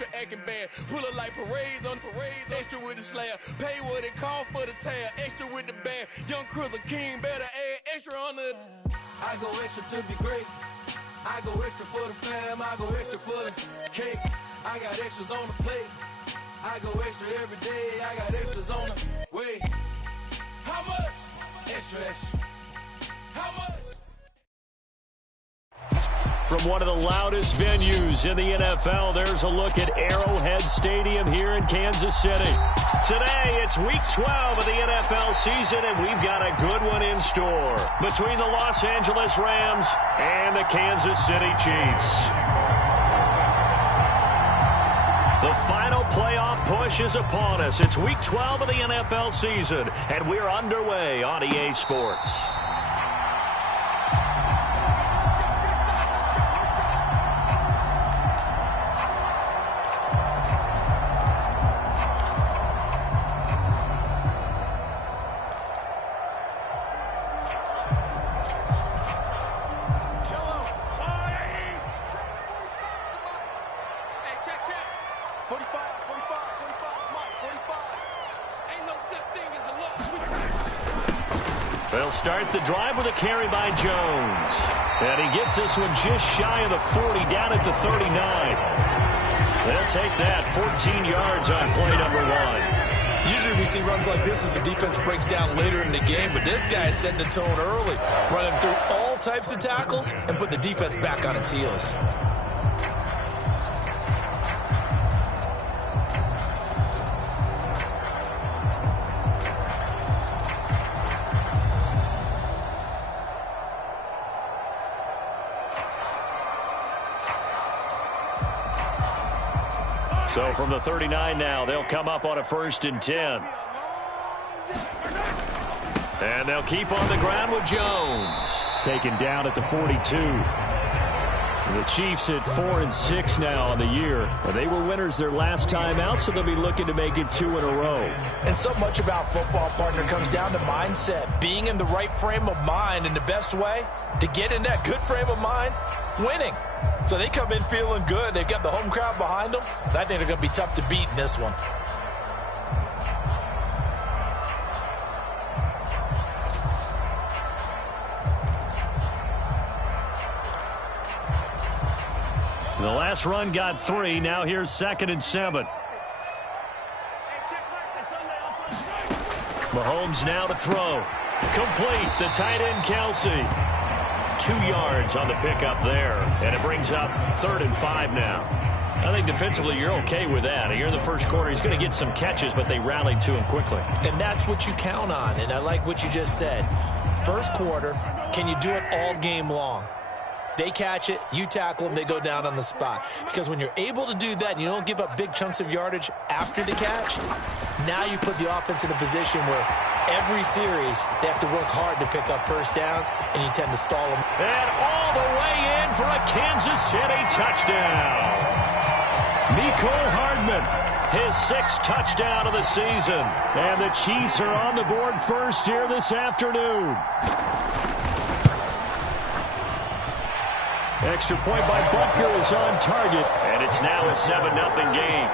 extra acting bad. Pull it like parades on parades, extra with the slab. Pay what it call for the tab, extra with the bag. Young Crizzle King better add extra on the. I go extra to be great. I go extra for the fam, I go extra for the cake. I got extras on the plate. I go extra every day, I got extras on the way. How much? Extra, extra. How much? From one of the loudest venues in the NFL, there's a look at Arrowhead Stadium here in Kansas City. Today, it's Week 12 of the NFL season, and we've got a good one in store between the Los Angeles Rams and the Kansas City Chiefs. The final playoff push is upon us. It's Week 12 of the NFL season, and we're underway on EA Sports. They'll start the drive with a carry by Jones. And he gets this one just shy of the 40, down at the 39. They'll take that 14 yards on play number 1. Usually we see runs like this as the defense breaks down later in the game, but this guy is setting the tone early, running through all types of tackles and putting the defense back on its heels. So from the 39 now, they'll come up on a 1st and 10. And they'll keep on the ground with Jones. Taken down at the 42. The Chiefs at 4-6 now on the year. They were winners their last time out, so they'll be looking to make it 2 in a row. And so much about football, partner, comes down to mindset. Being in the right frame of mind, and the best way to get in that good frame of mind, winning. So they come in feeling good. They've got the home crowd behind them. I think they're going to be tough to beat in this one. The last run got 3. Now here's 2nd and 7. Mahomes now to throw. Complete. The tight end, Kelsey. 2 yards on the pickup there. And it brings up 3rd and 5 now. I think defensively you're okay with that. Here in the first quarter, he's going to get some catches, but they rallied to him quickly. And that's what you count on. And I like what you just said. First quarter, can you do it all game long? They catch it, you tackle them, they go down on the spot. Because when you're able to do that and you don't give up big chunks of yardage after the catch, now you put the offense in a position where every series they have to work hard to pick up first downs, and you tend to stall them. And all the way in for a Kansas City touchdown. Mecole Hardman, his 6th touchdown of the season. And the Chiefs are on the board first here this afternoon. Extra point by Butker is on target. And it's now a 7-0 game.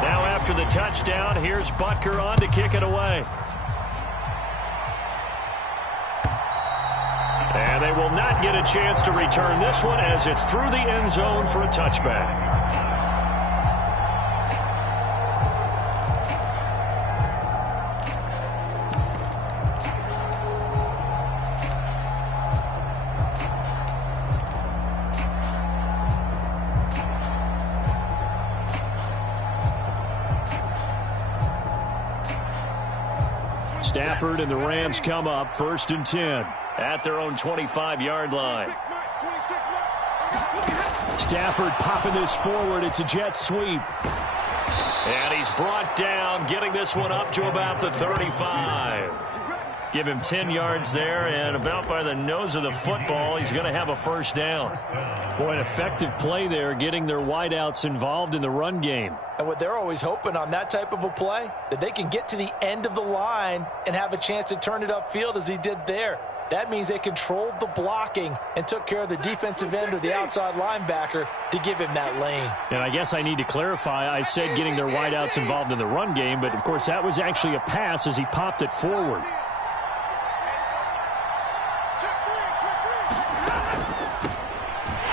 Now after the touchdown, here's Butker on to kick it away. And they will not get a chance to return this one as it's through the end zone for a touchback. Stafford and the Rams come up 1st and 10 at their own 25-yard line. Stafford popping this forward. It's a jet sweep. And he's brought down, getting this one up to about the 35. Give him 10 yards there, and about by the nose of the football, he's going to have a first down. Boy, an effective play there, getting their wideouts involved in the run game. And what they're always hoping on that type of a play, that they can get to the end of the line and have a chance to turn it upfield as he did there. That means they controlled the blocking and took care of the defensive end or the outside linebacker to give him that lane. And I guess I need to clarify, I said getting their wideouts involved in the run game, but of course that was actually a pass as he popped it forward.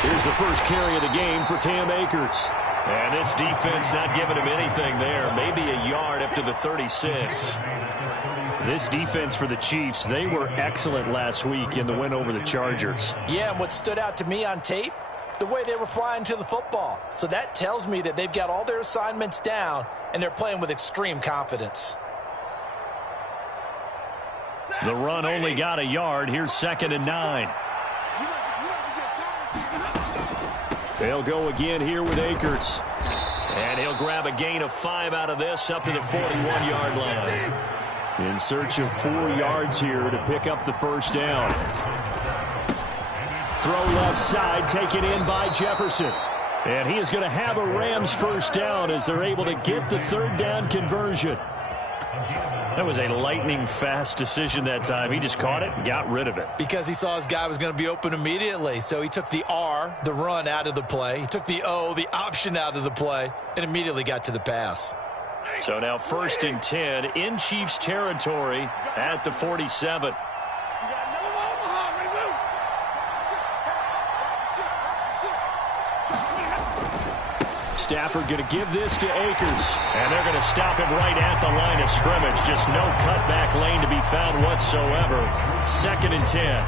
Here's the first carry of the game for Cam Akers. And this defense not giving him anything there. Maybe a yard up to the 36. This defense for the Chiefs, they were excellent last week in the win over the Chargers. Yeah, and what stood out to me on tape, the way they were flying to the football. So that tells me that they've got all their assignments down, and they're playing with extreme confidence. The run only got a yard. Here's 2nd and 9. They'll go again here with Akers. And he'll grab a gain of 5 out of this up to the 41-yard line. In search of 4 yards here to pick up the first down. Throw left side, taken in by Jefferson. And he is going to have a Rams first down as they're able to get the 3rd down conversion. That was a lightning-fast decision that time. He just caught it and got rid of it. Because he saw his guy was going to be open immediately. So he took the R, the run, out of the play. He took the O, the option, out of the play, and immediately got to the pass. So now 1st and 10 in Chiefs territory at the 47. Stafford going to give this to Akers. And they're going to stop him right at the line of scrimmage. Just no cutback lane to be found whatsoever. 2nd and 10.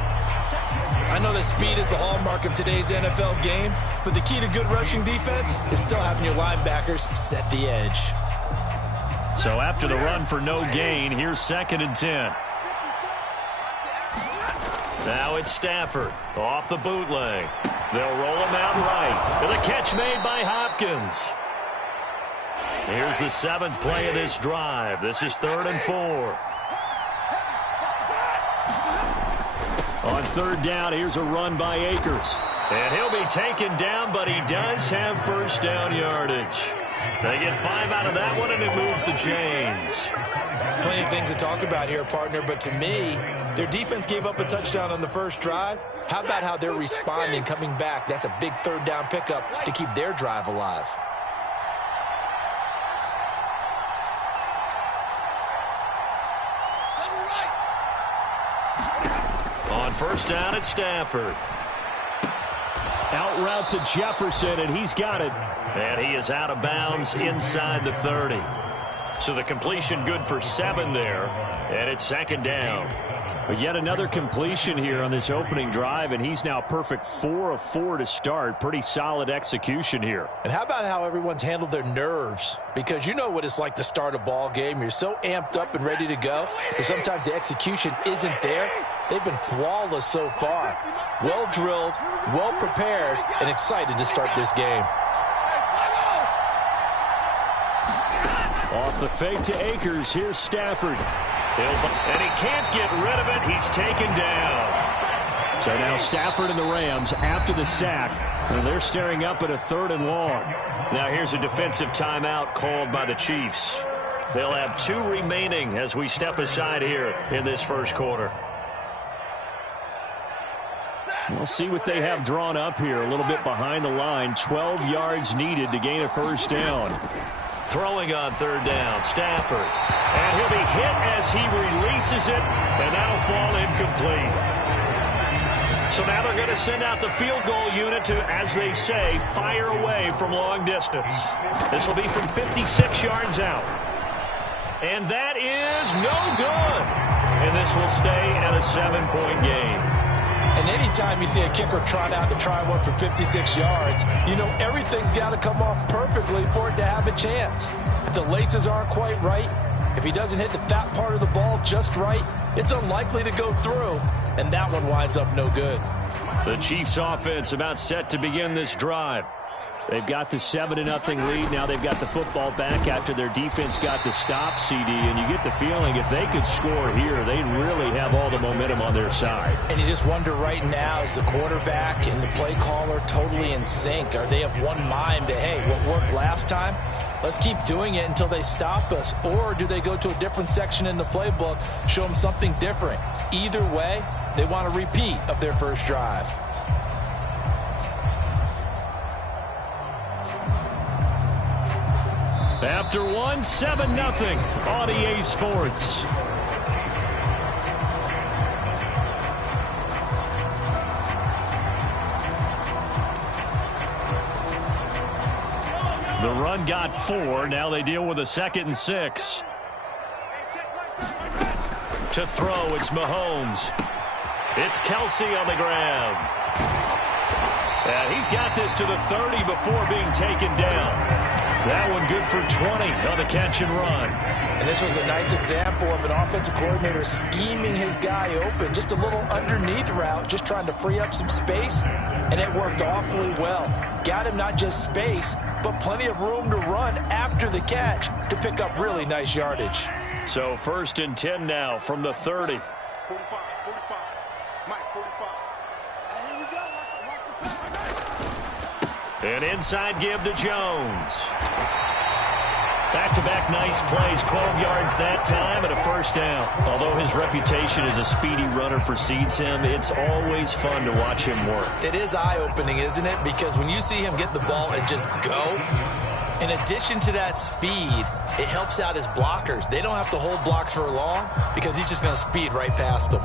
I know that speed is the hallmark of today's NFL game, but the key to good rushing defense is still having your linebackers set the edge. So after the run for no gain, here's 2nd and 10. Now it's Stafford off the bootleg. They'll roll him out right. And the catch made by Hopkins. Here's the 7th play of this drive. This is 3rd and 4. On 3rd down, here's a run by Akers. And he'll be taken down, but he does have first down yardage. They get 5 out of that one, and it moves the chains. Plenty of things to talk about here, partner, but to me, their defense gave up a touchdown on the first drive. How about how they're responding, coming back? That's a big 3rd down pickup to keep their drive alive. On 1st down, it's Stafford. Out route to Jefferson, and he's got it. And he is out of bounds inside the 30. So the completion good for 7 there, and it's 2nd down. But yet another completion here on this opening drive, and he's now perfect 4 of 4 to start. Pretty solid execution here. And how about how everyone's handled their nerves? Because you know what it's like to start a ball game. You're so amped up and ready to go, but sometimes the execution isn't there. They've been flawless so far. Well drilled, well prepared, and excited to start this game. Off the fake to Akers, here's Stafford. And he can't get rid of it. He's taken down. So now Stafford and the Rams, after the sack, and they're staring up at a 3rd and long. Now here's a defensive timeout called by the Chiefs. They'll have 2 remaining as we step aside here in this first quarter. We'll see what they have drawn up here. A little bit behind the line. 12 yards needed to gain a first down. Throwing on 3rd down, Stafford. And he'll be hit as he releases it, and that'll fall incomplete. So now they're going to send out the field goal unit to, as they say, fire away from long distance. This will be from 56 yards out. And that is no good. And this will stay at a 7-point game. And anytime you see a kicker trot out to try one from 56 yards, you know everything's got to come off perfectly for it to have a chance. If the laces aren't quite right, if he doesn't hit the fat part of the ball just right, it's unlikely to go through, and that one winds up no good. The Chiefs offense about set to begin this drive. They've got the 7-0 lead. Now they've got the football back after their defense got the stop, CD. And you get the feeling if they could score here, they'd really have all the momentum on their side. And you just wonder right now, is the quarterback and the play caller totally in sync? Are they of one mind that, hey, what worked last time, let's keep doing it until they stop us. Or do they go to a different section in the playbook, show them something different? Either way, they want a repeat of their first drive. After one, 7-0 on EA Sports. The run got 4. Now they deal with a 2nd and 6. To throw, it's Mahomes. It's Kelsey on the grab. And he's got this to the 30 before being taken down. That one good for 20 on the catch and run. And this was a nice example of an offensive coordinator scheming his guy open. Just a little underneath route, just trying to free up some space, and it worked awfully well. Got him not just space, but plenty of room to run after the catch to pick up really nice yardage. So 1st and 10 now from the 30. 45, Mike, 45. Here we go. An inside give to Jones. Back-to-back nice plays, 12 yards that time and a 1st down. Although his reputation as a speedy runner precedes him, it's always fun to watch him work. It is eye-opening, isn't it? Because when you see him get the ball and just go, in addition to that speed, it helps out his blockers. They don't have to hold blocks for long because he's just going to speed right past them.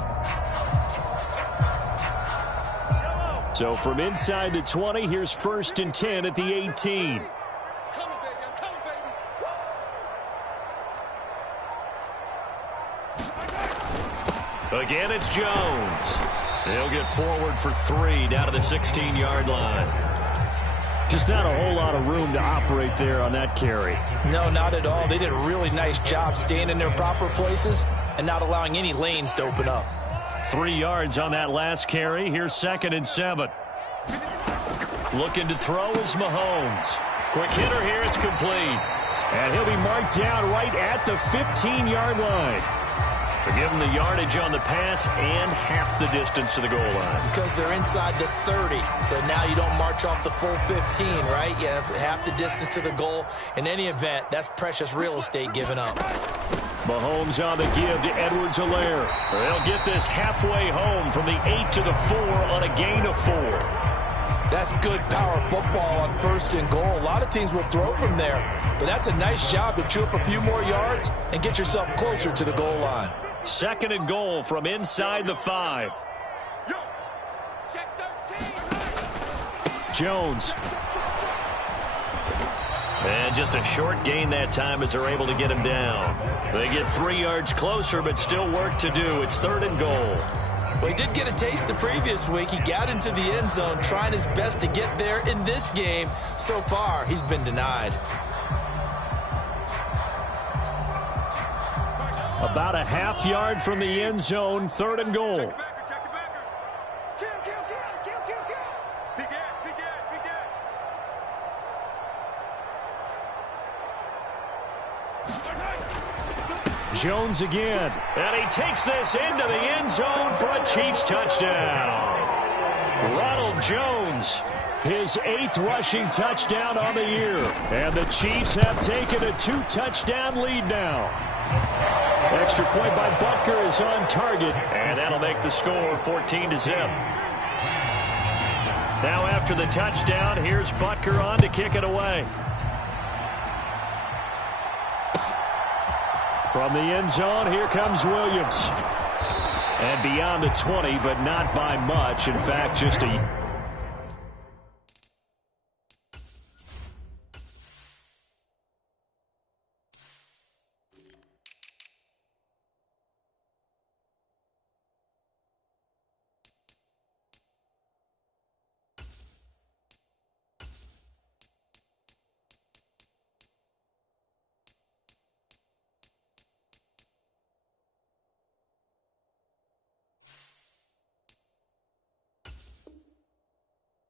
So from inside the 20, here's 1st and 10 at the 18. Again, it's Jones. He'll get forward for 3 down to the 16-yard line. Just not a whole lot of room to operate there on that carry. No, not at all. They did a really nice job staying in their proper places and not allowing any lanes to open up. 3 yards on that last carry. Here's 2nd and 7. Looking to throw is Mahomes. Quick hitter here. It's complete. And he'll be marked down right at the 15-yard line. To give him the yardage on the pass and half the distance to the goal line. Because they're inside the 30, so now you don't march off the full 15, right? You have half the distance to the goal. In any event, that's precious real estate given up. Mahomes on the give to Edwards-Helaire. They'll get this halfway home from the 8 to the 4 on a gain of 4. That's good power football on 1st and goal. A lot of teams will throw from there, but that's a nice job to chew up a few more yards and get yourself closer to the goal line. 2nd and goal from inside the 5. Jones. And just a short gain that time as they're able to get him down. They get 3 yards closer, but still work to do. It's 3rd and goal. Well, he did get a taste the previous week. He got into the end zone, trying his best to get there in this game. So far, he's been denied. About a half yard from the end zone, 3rd and goal. Jones again, and he takes this into the end zone for a Chiefs touchdown. Ronald Jones, his 8th rushing touchdown on the year, and the Chiefs have taken a 2-touchdown lead now. Extra point by Butker is on target, and that'll make the score 14-0. Now after the touchdown, here's Butker on to kick it away. From the end zone, here comes Williams. And beyond the 20, but not by much. In fact, just a...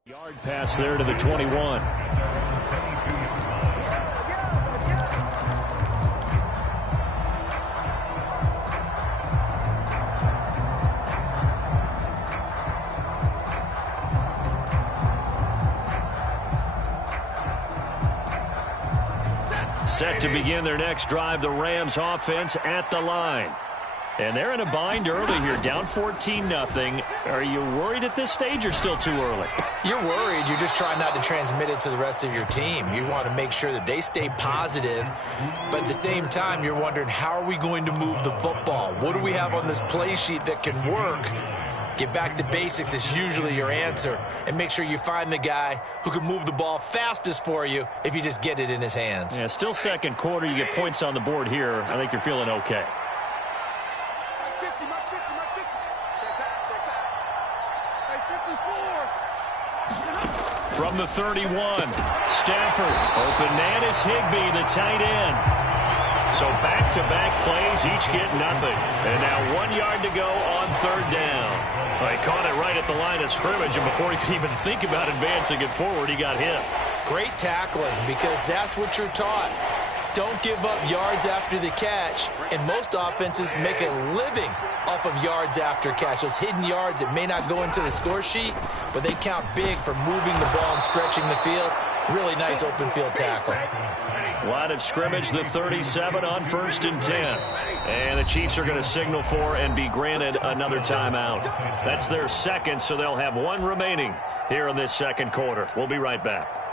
Yard pass there to the 21. Set to begin their next drive, the Rams offense at the line. And they're in a bind early here, down 14-0. Are you worried at this stage or still too early? You're worried. You're just trying not to transmit it to the rest of your team. You want to make sure that they stay positive, but at the same time, you're wondering, how are we going to move the football? What do we have on this play sheet that can work? Get back to basics is usually your answer, and make sure you find the guy who can move the ball fastest for you if you just get it in his hands. Yeah, still second quarter. You get points on the board here. I think you're feeling okay. From the 31, Stafford. Open man is Higbee, the tight end. So back-to-back plays, each get nothing. And now 1 yard to go on third down. Well, he caught it right at the line of scrimmage, and before he could even think about advancing it forward, he got hit. Great tackling, because that's what you're taught. Don't give up yards after the catch, and most offenses make a living off of yards after catch. Those hidden yards that may not go into the score sheet, but they count big for moving the ball and stretching the field. Really nice open field tackle. Line of scrimmage, the 37 on 1st and 10. And the Chiefs are going to signal for and be granted another timeout. That's their second, so they'll have one remaining here in this second quarter. We'll be right back.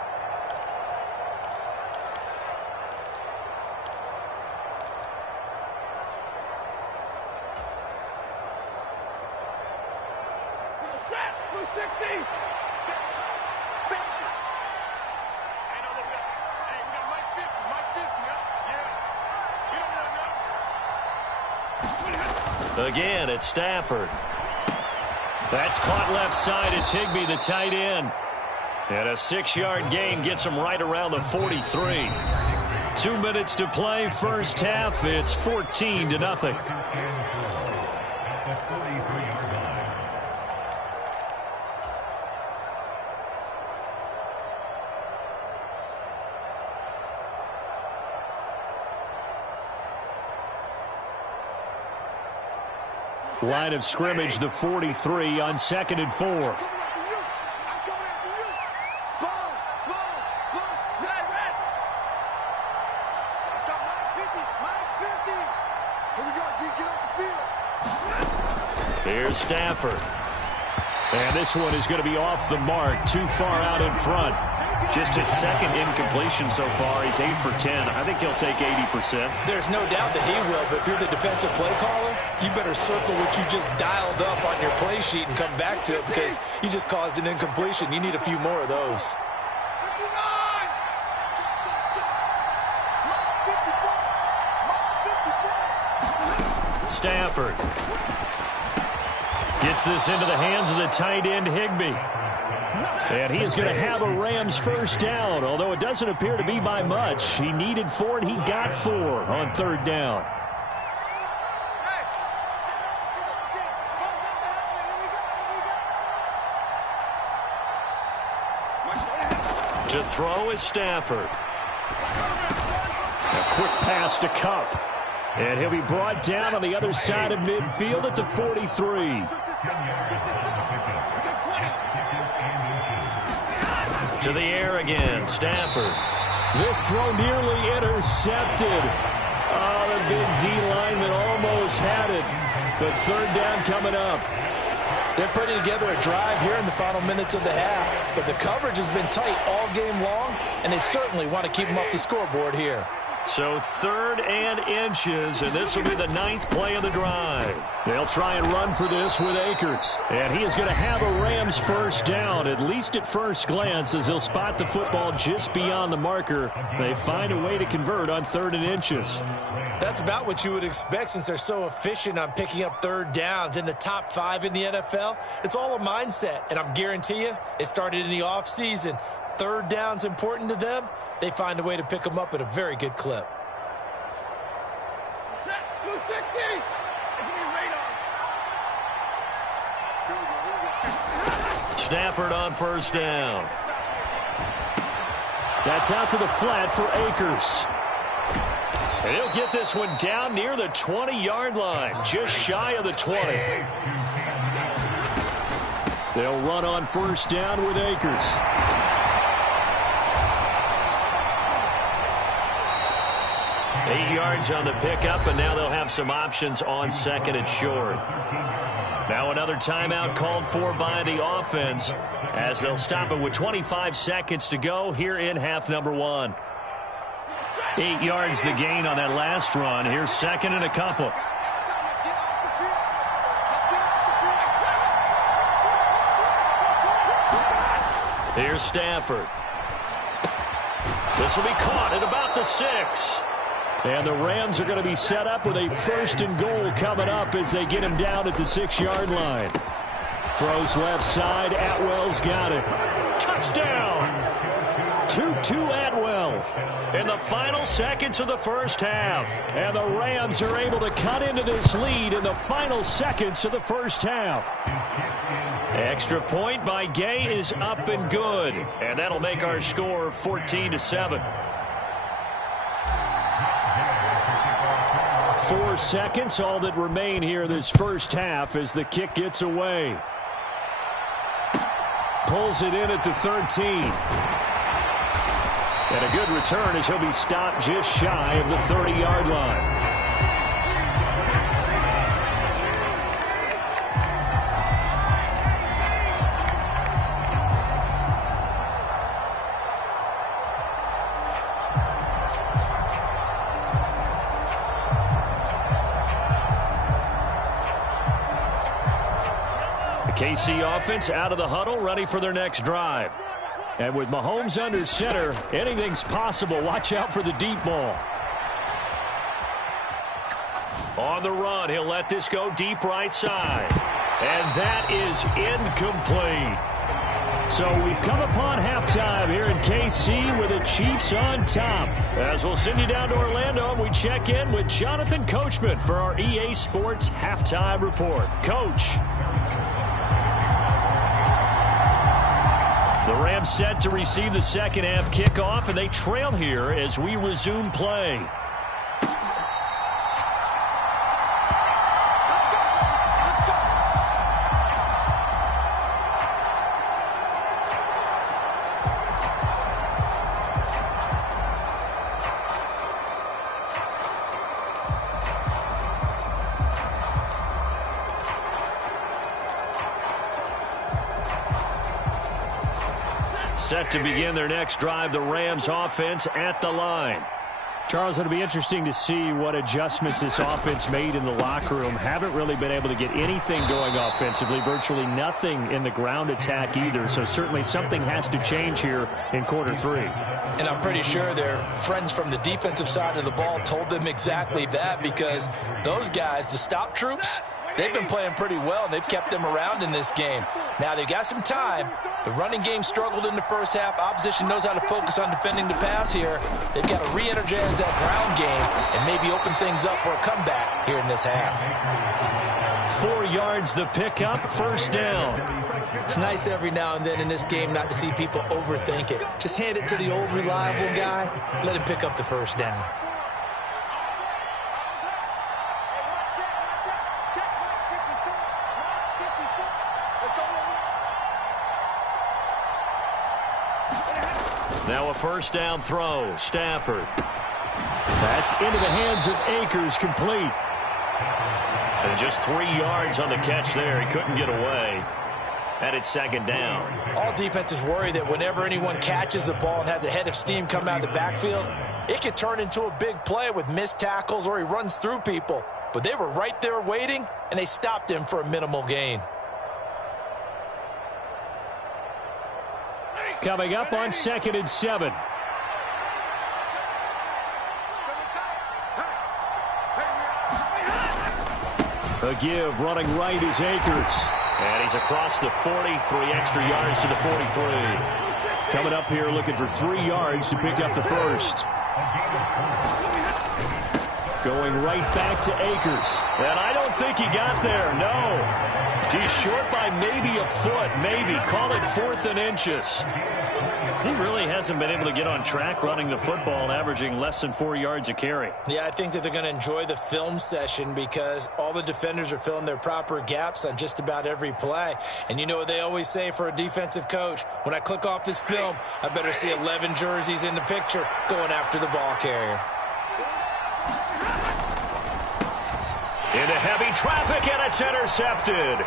Again, it's Stafford. That's caught left side. It's Higbee, the tight end. And a 6-yard gain gets him right around the 43. 2 minutes to play, first half. It's 14-0. Line of scrimmage, the 43 on 2nd and 4. Here's Stafford. And this one is going to be off the mark, too far out in front. Just his second incompletion so far. He's 8 for 10. I think he'll take 80%. There's no doubt that he will, but if you're the defensive play caller, you better circle what you just dialed up on your play sheet and come back to it, because you just caused an incompletion. You need a few more of those. Stafford gets this into the hands of the tight end, Higbee. And he is going to have a Rams first down, although it doesn't appear to be by much. He needed 4, and he got 4 on third down. To throw is Stafford. A quick pass to Kupp. And he'll be brought down on the other side of midfield at the 43. To the air again, Stafford. This throw nearly intercepted. Oh, the big D lineman almost had it. But third down coming up. They're putting together a drive here in the final minutes of the half, but the coverage has been tight all game long, and they certainly want to keep them off the scoreboard here. So 3rd and inches, and this will be the 9th play of the drive. They'll try and run for this with Akers. And he is going to have a Rams first down, at least at first glance, as he'll spot the football just beyond the marker. They find a way to convert on 3rd and inches. That's about what you would expect, since they're so efficient on picking up third downs. In the top 5 in the NFL, it's all a mindset, and I'm guarantee you it started in the offseason. Third down's important to them. They find a way to pick them up at a very good clip. Stafford on first down. That's out to the flat for Akers. And he'll get this one down near the 20-yard line, just shy of the 20. They'll run on first down with Akers. 8 yards on the pickup, and now they'll have some options on second and short. Now another timeout called for by the offense as they'll stop it with 25 seconds to go here in half number 1. 8 yards the gain on that last run. Here's second and a couple. Here's Stafford. This will be caught at about the 6. And the Rams are going to be set up with a 1st and goal coming up as they get him down at the 6-yard line. Throws left side. Atwell's got it. Touchdown! Tutu Atwell. In the final seconds of the first half. And the Rams are able to cut into this lead in the final seconds of the first half. Extra point by Gay is up and good. And that'll make our score 14-7. 4 seconds, all that remain here this first half as the kick gets away. Pulls it in at the 13. And a good return as he'll be stopped just shy of the 30-yard line. KC offense out of the huddle, ready for their next drive. And with Mahomes under center, anything's possible. Watch out for the deep ball. On the run, he'll let this go deep right side. And that is incomplete. So we've come upon halftime here in KC with the Chiefs on top. As we'll send you down to Orlando, and we check in with Jonathan Coachman for our EA Sports Halftime Report. Coach. The Rams set to receive the second half kickoff, and they trail here as we resume play. Set to begin their next drive, the Rams offense at the line. Charles, it'll be interesting to see what adjustments this offense made in the locker room. Haven't really been able to get anything going offensively, virtually nothing in the ground attack either. So certainly something has to change here in quarter 3. And I'm pretty sure their friends from the defensive side of the ball told them exactly that, because those guys, the stop troops, they've been playing pretty well, and they've kept them around in this game. Now, they've got some time. The running game struggled in the first half. Opposition knows how to focus on defending the pass here. They've got to re-energize that ground game and maybe open things up for a comeback here in this half. 4 yards the pickup, first down. It's nice every now and then in this game not to see people overthink it. Just hand it to the old reliable guy. Let him pick up the first down. Now a first down throw, Stafford. That's into the hands of Akers, complete. And just 3 yards on the catch there. He couldn't get away. And it's second down. All defenses worry that whenever anyone catches the ball and has a head of steam come out of the backfield, it could turn into a big play with missed tackles or he runs through people. But they were right there waiting, and they stopped him for a minimal gain. Coming up on 2nd and 7. A give, running right is Akers. And he's across the 40, 3 extra yards to the 43. Coming up here looking for 3 yards to pick up the first. Going right back to Akers. And I don't think he got there, no. He's short by maybe a foot, maybe. Call it 4th and inches. He really hasn't been able to get on track running the football, averaging less than 4 yards a carry. Yeah, I think that they're going to enjoy the film session because all the defenders are filling their proper gaps on just about every play. And you know what they always say for a defensive coach? When I click off this film, I better see 11 jerseys in the picture going after the ball carrier. Into heavy traffic, and it's intercepted.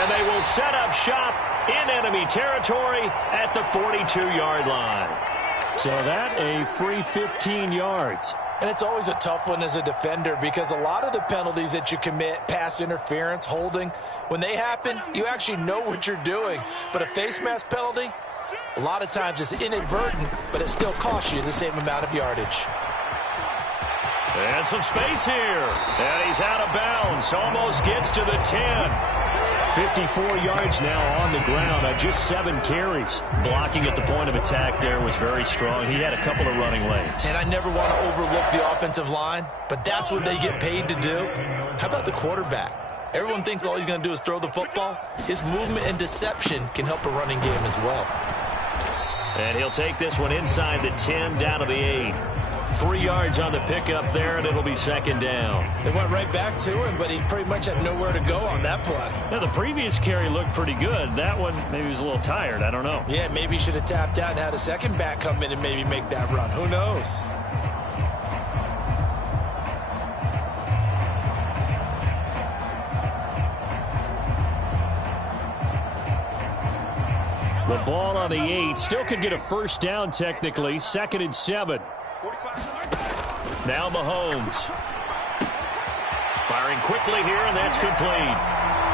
And they will set up shop in enemy territory at the 42-yard line. So that a free 15 yards. And it's always a tough one as a defender because a lot of the penalties that you commit, pass interference, holding, when they happen, you actually know what you're doing. But a face mask penalty, a lot of times it's inadvertent, but it still costs you the same amount of yardage. And some space here. And he's out of bounds. Almost gets to the 10. 54 yards now on the ground on just 7 carries. Blocking at the point of attack there was very strong. He had a couple of running lanes. And I never want to overlook the offensive line, but that's what they get paid to do. How about the quarterback? Everyone thinks all he's going to do is throw the football. His movement and deception can help a running game as well. And he'll take this one inside the 10 down to the 8. 3 yards on the pickup there, and it'll be second down. They went right back to him, but he pretty much had nowhere to go on that play. Now, the previous carry looked pretty good. That one, maybe he was a little tired. I don't know. Yeah, maybe he should have tapped out and had a second back come in and maybe make that run. Who knows? The ball on the 8. Still could get a first down technically. 2nd and 7. Now Mahomes. Firing quickly here, and that's complete.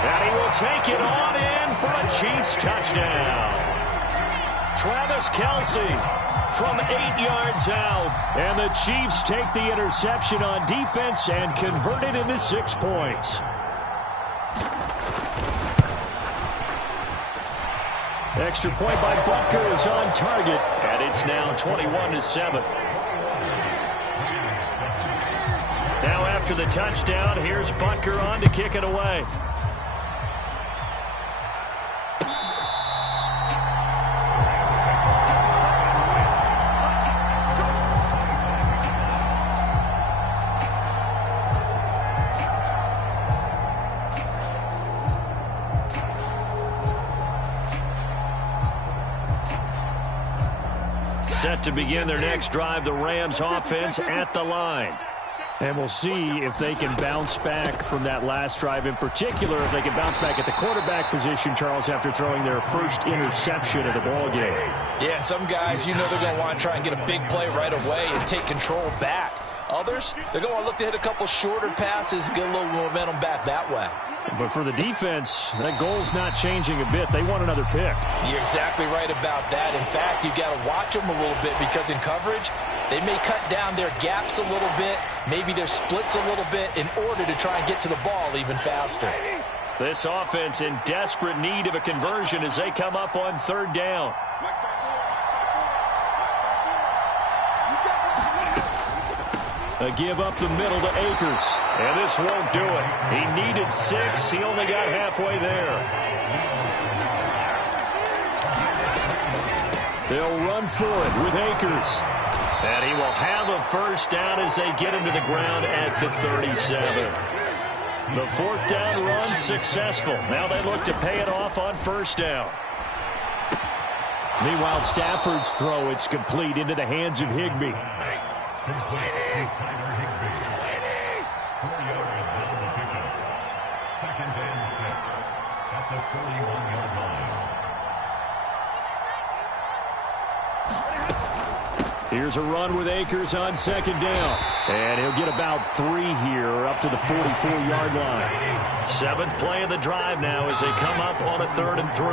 And he will take it on in for a Chiefs touchdown. Travis Kelce from 8 yards out. And the Chiefs take the interception on defense and convert it into 6 points. Extra point by Butker is on target. And it's now 21-7. Now after the touchdown, here's Butker on to kick it away. Set to begin their next drive, the Rams offense at the line. And we'll see if they can bounce back from that last drive, in particular if they can bounce back at the quarterback position, Charles, after throwing their first interception of the ball game. Yeah, some guys, you know they're going to want to try and get a big play right away and take control back. Others, they're going to look to hit a couple shorter passes and get a little momentum back that way. But for the defense, that goal's not changing a bit. They want another pick. You're exactly right about that. In fact, you've got to watch them a little bit because in coverage, they may cut down their gaps a little bit, maybe their splits a little bit in order to try and get to the ball even faster. This offense in desperate need of a conversion as they come up on 3rd down. A give up the middle to Akers. And this won't do it. He needed 6. He only got halfway there. They'll run for it with Akers. And he will have a first down as they get him to the ground at the 37. The 4th down run successful. Now they look to pay it off on 1st down. Meanwhile, Stafford's throw, it's complete into the hands of Higbee. Here's a run with Akers on 2nd down. And he'll get about 3 here up to the 44-yard line. 7th play of the drive now as they come up on a 3rd and 3.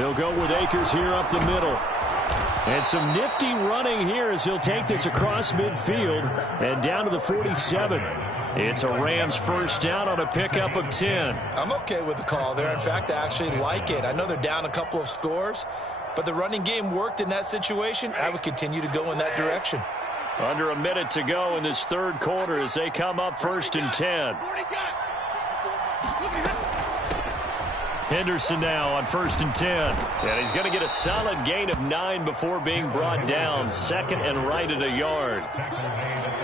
They'll go with Akers here up the middle. And some nifty running here as he'll take this across midfield and down to the 47. It's a Rams first down on a pickup of 10. I'm okay with the call there. In fact, I actually like it. I know they're down a couple of scores, but the running game worked in that situation. I would continue to go in that direction. Under a minute to go in this 3rd quarter as they come up 1st and 10. Henderson now on 1st and 10. And he's going to get a solid gain of 9 before being brought down. 2nd and right at a yard.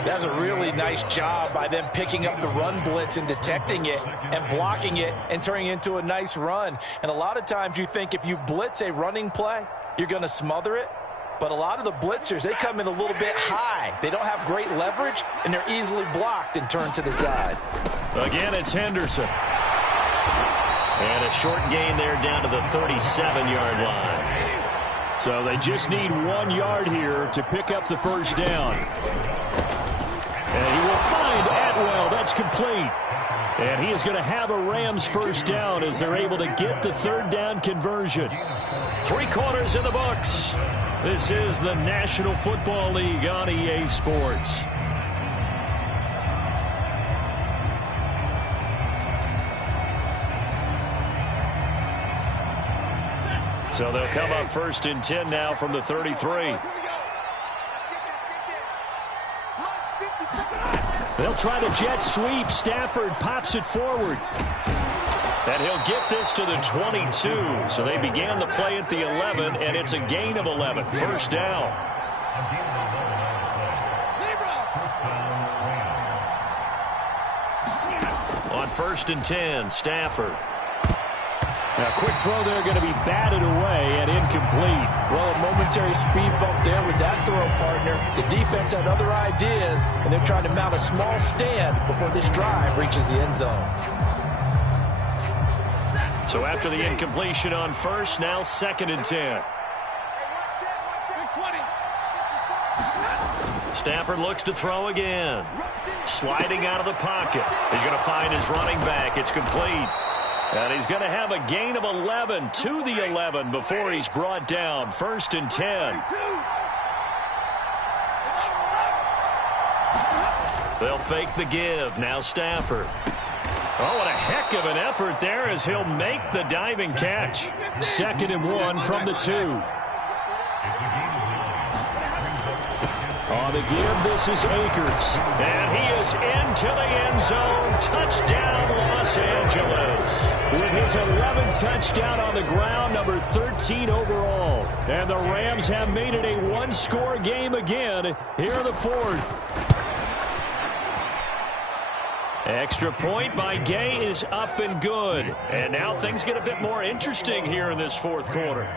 That's a really nice job by them picking up the run blitz and detecting it and blocking it and turning it into a nice run. And a lot of times you think if you blitz a running play, you're going to smother it. But a lot of the blitzers, they come in a little bit high. They don't have great leverage, and they're easily blocked and turned to the side. Again, it's Henderson. And a short gain there down to the 37-yard line. So they just need 1 yard here to pick up the first down. And he will find Atwell. That's complete. And he is going to have a Rams first down as they're able to get the third down conversion. 3 quarters in the books. This is the National Football League on EA Sports. So they'll come up first and 10 now from the 33. They'll try the jet sweep. Stafford pops it forward. And he'll get this to the 22. So they began the play at the 11, and it's a gain of 11. First down. On first and 10, Stafford. A quick throw there going to be batted away and incomplete. Well, a momentary speed bump there with that throw, partner. The defense had other ideas, and they're trying to mount a small stand before this drive reaches the end zone. So after the incompletion on first, now second and 10. Stafford looks to throw again. Sliding out of the pocket. He's going to find his running back. It's complete. And he's going to have a gain of 11 to the 11 before he's brought down. First and 10. They'll fake the give. Now Stafford. Oh, what a heck of an effort there as he'll make the diving catch. Second and 1 from the 2. On the give, this is Akers. And he is into the end zone. Touchdown, Los Angeles. With his 11th touchdown on the ground, number 13 overall. And the Rams have made it a one-score game again here in the fourth. Extra point by Gay is up and good. And now things get a bit more interesting here in this fourth quarter.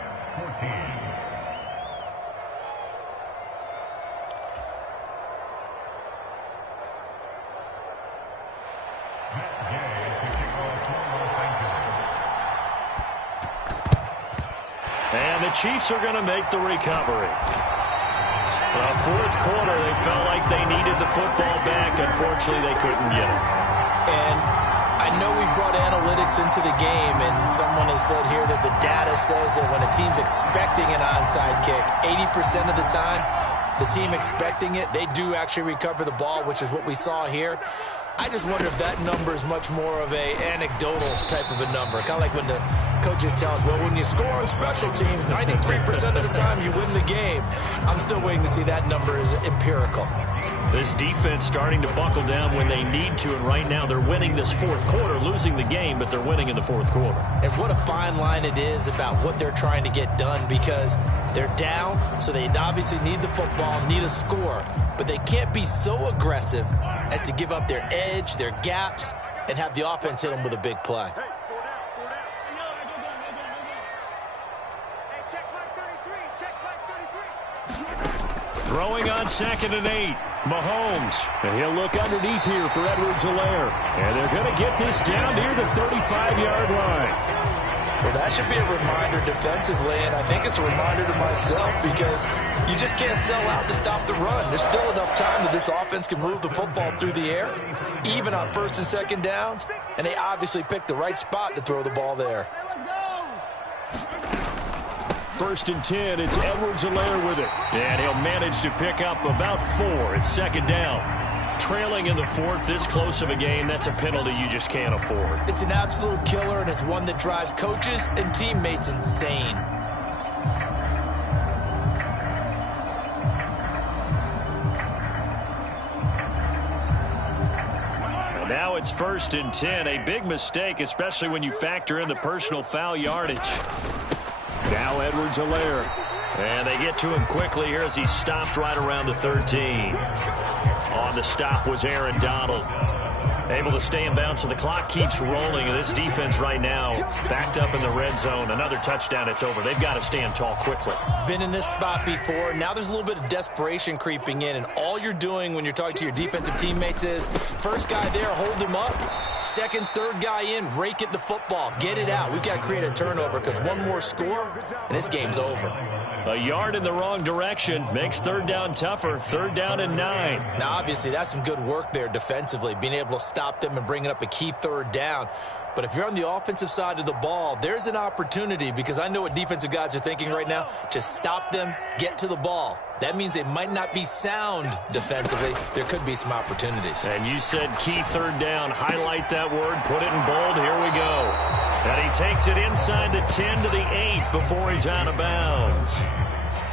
And the Chiefs are going to make the recovery. Fourth quarter, they felt like they needed the football back. Unfortunately, they couldn't get it. And I know we brought analytics into the game, and someone has said here that the data says that when a team's expecting an onside kick, 80% of the time, the team expecting it, they do actually recover the ball, which is what we saw here. I just wonder if that number is much more of a anecdotal type of a number. Kind of like when the coaches tell us, well, when you score on special teams, 93% of the time you win the game. I'm still waiting to see that number is empirical. This defense starting to buckle down when they need to, and right now they're winning this fourth quarter, losing the game, but they're winning in the fourth quarter. And what a fine line it is about what they're trying to get done, because they're down, so they obviously need the football, need a score, but they can't be so aggressive as to give up their edge, their gaps, and have the offense hit them with a big play. Throwing on second and 8, Mahomes. And he'll look underneath here for Edwards-Helaire. And they're going to get this down near the 35-yard line. Well, that should be a reminder defensively, and I think it's a reminder to myself, because you just can't sell out to stop the run. There's still enough time that this offense can move the football through the air, even on first and second downs, and they obviously picked the right spot to throw the ball there. First and 10, it's Edwards-Helaire with it. And he'll manage to pick up about 4. It's second down. Trailing in the fourth, this close of a game, that's a penalty you just can't afford. It's an absolute killer, and it's one that drives coaches and teammates insane. And now it's first and 10. A big mistake, especially when you factor in the personal foul yardage. Now Edwards-Helaire. And they get to him quickly here as he stopped right around the 13. On the stop was Aaron Donald. Able to stay in bounds, so the clock keeps rolling. And this defense right now backed up in the red zone. Another touchdown, it's over. They've got to stand tall quickly. Been in this spot before. Now there's a little bit of desperation creeping in, and all you're doing when you're talking to your defensive teammates is first guy there, hold him up. Second, third guy in, rake it the football. Get it out. We've got to create a turnover because one more score, and this game's over. A yard in the wrong direction makes third down tougher. Third down and 9. Now, obviously, that's some good work there defensively, being able to stop them and bringing up a key third down. But if you're on the offensive side of the ball, there's an opportunity because I know what defensive guys are thinking right now. Just stop them, get to the ball. That means they might not be sound defensively. There could be some opportunities. And you said key third down. Highlight that word. Put it in bold. Here we go. And he takes it inside the 10 to the 8 before he's out of bounds.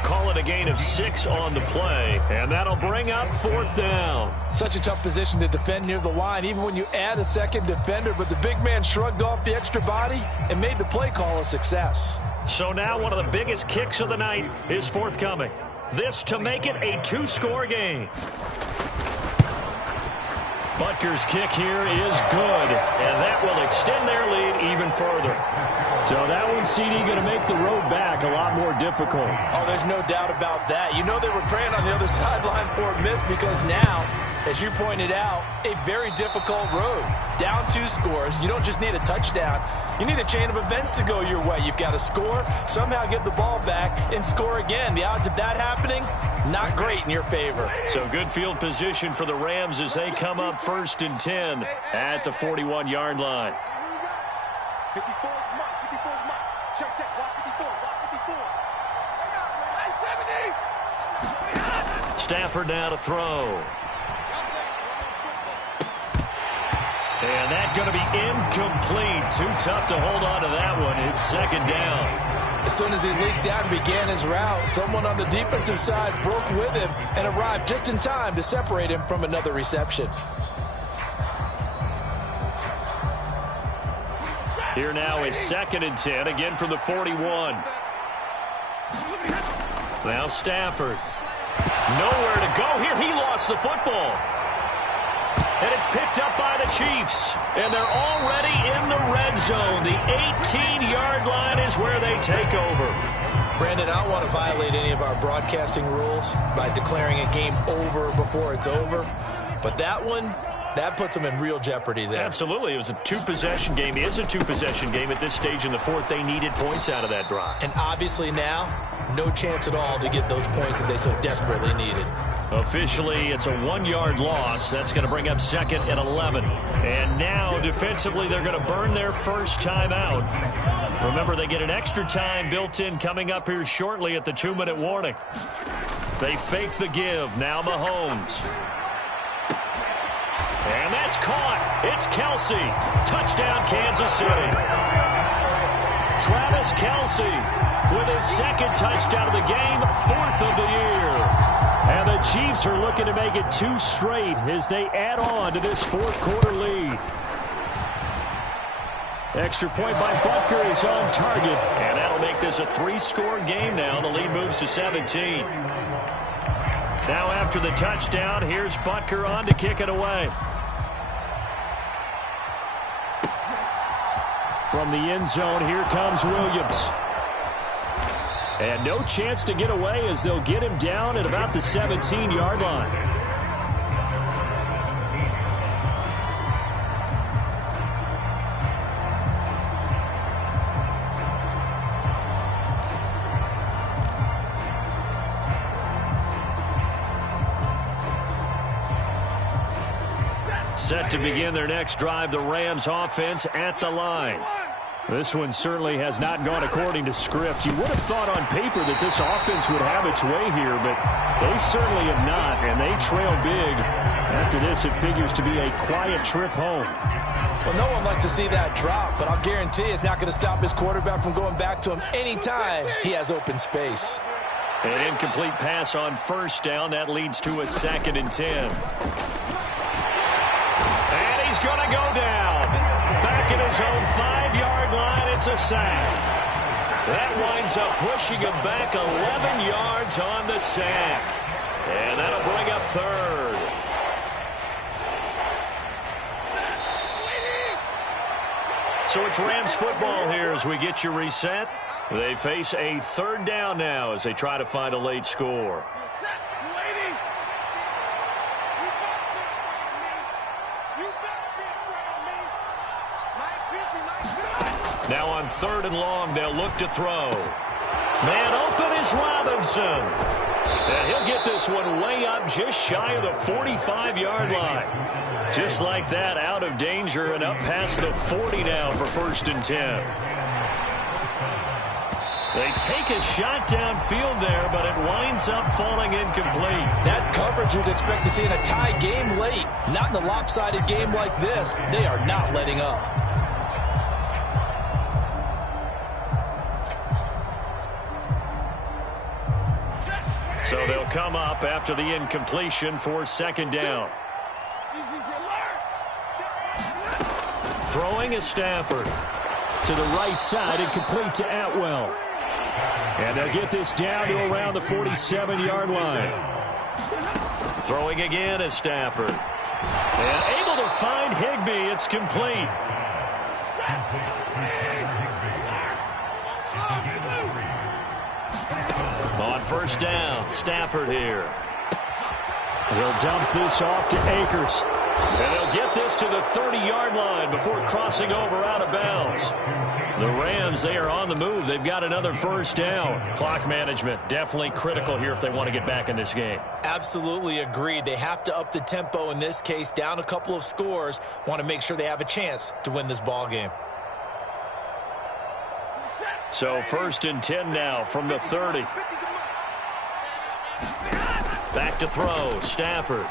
Call it a gain of 6 on the play, and that'll bring up fourth down. Such a tough position to defend near the line, even when you add a second defender, but the big man shrugged off the extra body and made the play call a success. So now one of the biggest kicks of the night is forthcoming. This to make it a 2-score game. Butker's kick here is good, and that will extend their lead even further. So that one, CD, going to make the road back a lot more difficult. Oh, there's no doubt about that. You know they were praying on the other sideline for a miss because now, as you pointed out, a very difficult road. Down 2 scores. You don't just need a touchdown. You need a chain of events to go your way. You've got to score, somehow get the ball back, and score again. The odds of that happening, not great in your favor. So good field position for the Rams as they come up 1st and 10 at the 41-yard line. 54 is Mike. 54 is Mike. Check. Watch 54. Watch 54. Stafford now to throw. And that's going to be incomplete. Too tough to hold on to that one. It's 2nd down. As soon as he leaked out and began his route, someone on the defensive side broke with him and arrived just in time to separate him from another reception. Here now is 2nd and 10, again from the 41. Now Stafford. Nowhere to go here. He lost the football. And it's picked up by the Chiefs. And they're already in the red zone. The 18-yard line is where they take over. Brandon, I don't want to violate any of our broadcasting rules by declaring a game over before it's over. But that one, that puts them in real jeopardy there. Absolutely. It was a 2-possession game. It is a 2-possession game at this stage in the fourth. They needed points out of that drive. And obviously now, no chance at all to get those points that they so desperately needed. Officially, it's a 1-yard loss. That's going to bring up 2nd and 11. And now, defensively, they're going to burn their first time out. Remember, they get an extra time built in coming up here shortly at the 2-minute warning. They fake the give. Now Mahomes. And that's caught. It's Kelce. Touchdown, Kansas City. Travis Kelce with his 2nd touchdown of the game, 4th of the year. And the Chiefs are looking to make it 2 straight as they add on to this 4th quarter lead. Extra point by Butker is on target. And that'll make this a 3-score game now. The lead moves to 17. Now after the touchdown, here's Butker on to kick it away. From the end zone, here comes Williams. And no chance to get away as they'll get him down at about the 17-yard line. Set to begin their next drive, the Rams offense at the line. This one certainly has not gone according to script. You would have thought on paper that this offense would have its way here, but they certainly have not, and they trail big. After this, it figures to be a quiet trip home. Well, no one likes to see that drop, but I'll guarantee it's not going to stop his quarterback from going back to him anytime he has open space. An incomplete pass on 1st down. That leads to a 2nd and 10. And he's going to go down. Back at his own 5-yard line, it's a sack. That winds up pushing him back 11 yards on the sack. And that'll bring up 3rd. So it's Rams football here as we get you reset. They face a third down now as they try to find a late score. Now on 3rd and long, they'll look to throw. Man open is Robinson. And he'll get this one way up just shy of the 45-yard line. Just like that, out of danger and up past the 40 now for 1st and 10. They take a shot downfield there, but it winds up falling incomplete. That's coverage you'd expect to see in a tie game late. Not in a lopsided game like this. They are not letting up. So they'll come up after the incompletion for 2nd down. Throwing is Stafford. To the right side and complete to Atwell. And they'll get this down to around the 47-yard line. Throwing again is Stafford. And able to find Higbee. It's complete. On 1st down, Stafford here. He'll dump this off to Akers. And they'll get this to the 30-yard line before crossing over out of bounds. The Rams, they are on the move. They've got another 1st down. Clock management definitely critical here if they want to get back in this game. Absolutely agreed. They have to up the tempo in this case, down a couple of scores. Want to make sure they have a chance to win this ball game. So 1st and 10 now from the 30. Back to throw, Stafford.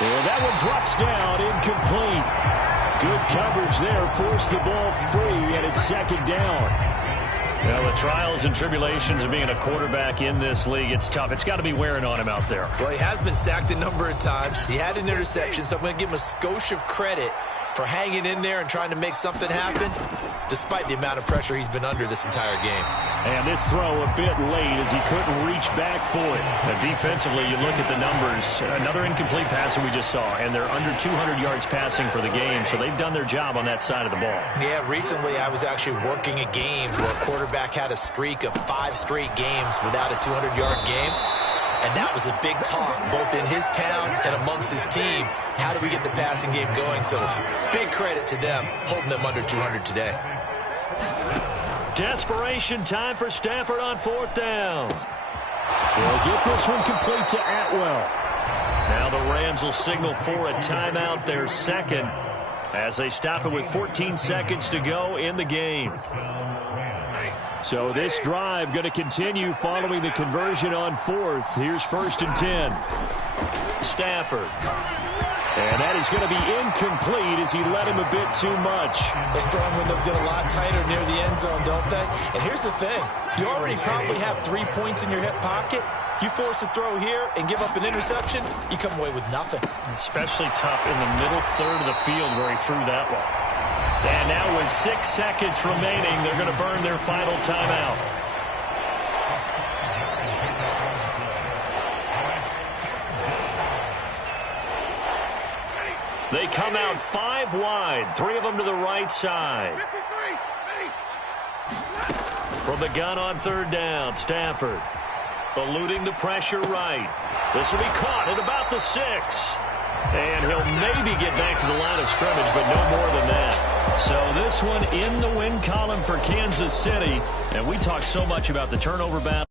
And that one drops down, incomplete. Good coverage there, forced the ball free, and it's 2nd down. Well, the trials and tribulations of being a quarterback in this league, it's tough. It's got to be wearing on him out there. Well, he has been sacked a number of times. He had an interception, so I'm going to give him a skosh of credit for hanging in there and trying to make something happen, despite the amount of pressure he's been under this entire game. And this throw a bit late as he couldn't reach back for it. Now, defensively, you look at the numbers. Another incomplete passer we just saw, and they're under 200 yards passing for the game, so they've done their job on that side of the ball. Yeah, recently I was actually working a game where a quarterback had a streak of 5 straight games without a 200-yard game. And that was a big talk, both in his town and amongst his team. How do we get the passing game going? So big credit to them, holding them under 200 today. Desperation time for Stafford on 4th down. They'll get this one complete to Atwell. Now the Rams will signal for a timeout, their 2nd, as they stop it with 14 seconds to go in the game. So this drive going to continue following the conversion on 4th. Here's 1st and 10. Stafford. And that is going to be incomplete as he led him a bit too much. Those strong windows get a lot tighter near the end zone, don't they? And here's the thing. You already probably have 3 points in your hip pocket. You force a throw here and give up an interception, you come away with nothing. Especially tough in the middle third of the field where he threw that one. And now with 6 seconds remaining, they're going to burn their final timeout. They come out 5 wide, 3 of them to the right side. From the gun on 3rd down, Stafford eluding the pressure right. This will be caught at about the 6. And he'll maybe get back to the line of scrimmage, but no more than that. So this one in the win column for Kansas City. And we talk so much about the turnover battle.